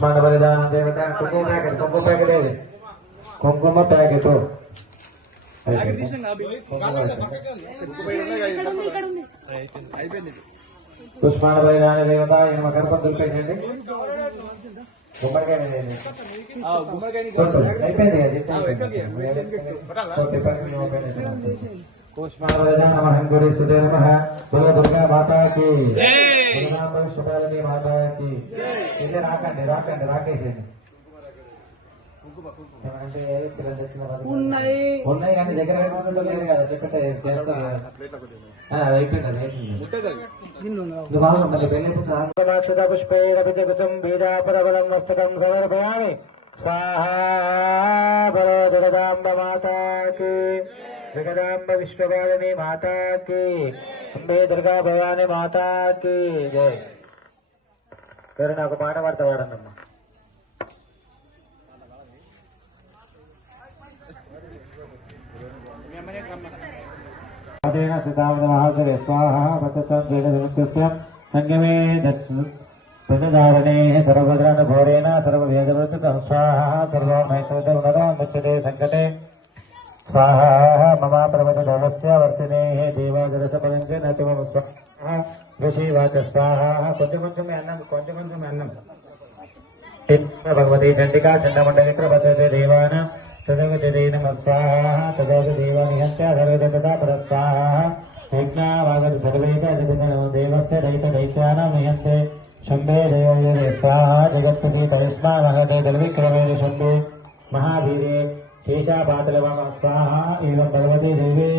पुष्पांड बलिदान देवता कुंकुम packet कुंकुम packet पुष्पांड बलिदान देवता इन गणपతులు పెట్టండి पुष्पांड बलिदान नमः हंगुरी सुदेव नमः बोलो दुर्गा माता की माता की इधर राకండి రాకండి రాకేసేయండి ఉన్నాయి ఉన్నాయి కానీ దగ్గర లేదు కదా చెప్పండి అయిపోయింది పుష్పైరభిజం బీజాపరబలం మస్తకం సమర్పయామి స్వాహా బలో జగదాంబ మాతాకి జగదాంబ విశ్వపాలిని మాతాకి అంబే దుర్గా భవాని మాతాకి జై పేరు నాకు మాట వార్త వాడనమ్మా महाचरे स्वाहा संगमे प्रधारणे सर्वभद्रान घोरेण सर्ववेदवृतकं स्वाहा सर्वमैत्रमुच्यते संकटे स्वाहा मम प्रवचदवस्य वर्तिने हे देवादरसपदञ्च न त्वं स्वाहा ऋषिवाच स्वाहा కొంచెం అన్నం भगवती चंडिका चंडमंडलित्र पतते देवान तदगते नमः स्वाहा तदगते देवानिहत्य सर्वदा तदा परस्वाहा यज्ञावागत सर्वेद देवस्य दैत्यानां निहत्य शम्भे देवये स्वाहा जगत्पति करिष्मा महते दलविक्रमे शम्भे महावीरे शेषापातलवम स्वाहा एवं भगवते देवे